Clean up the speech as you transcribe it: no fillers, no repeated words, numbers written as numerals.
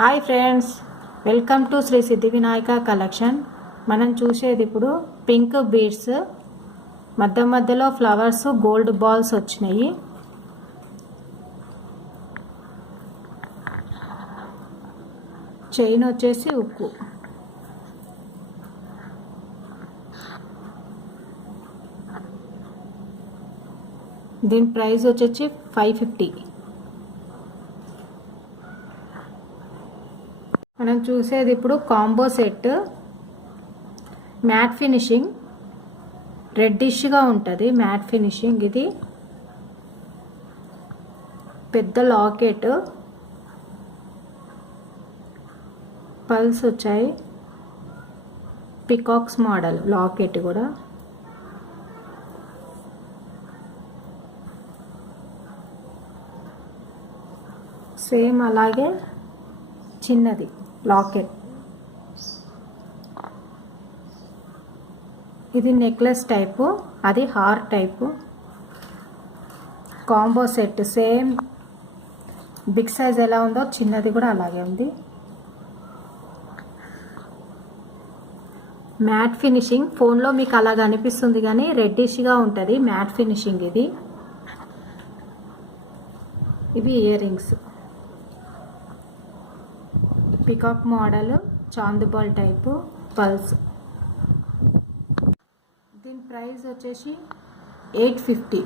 Hi friends, welcome to Shri Siddhi Vinayaka కలెక్షన్. మనం చూసేది ఇప్పుడు పింక్ బీడ్స్, మధ్య మధ్యలో ఫ్లవర్స్, గోల్డ్ బాల్స్ వచ్చినాయి. చైన్ వచ్చేసి ఉక్కు. దీని ప్రైస్ వచ్చేసి 550. మనం చూసేది ఇప్పుడు కాంబో సెట్. మ్యాట్ ఫినిషింగ్, రెడ్డిష్గా ఉంటుంది మ్యాట్ ఫినిషింగ్. ఇది పెద్ద లాకెట్, పల్స్ వచ్చాయి, పికాక్స్ మోడల్ లాకెట్ కూడా. సేమ్ అలాగే చిన్నది లాకెట్. ఇది నెక్లెస్ టైపు, అది హార్ type. Combo set same big size ఎలా ఉందో చిన్నది కూడా అలాగే ఉంది. Matte finishing. ఫోన్లో మీకు అలాగ అనిపిస్తుంది కానీ రెడ్డిష్గా ఉంటుంది మ్యాట్ ఫినిషింగ్ ఇది. ఇవి earrings, peacock model, chandbali type, పల్స్. దీని ప్రైస్ వచ్చేసి 850.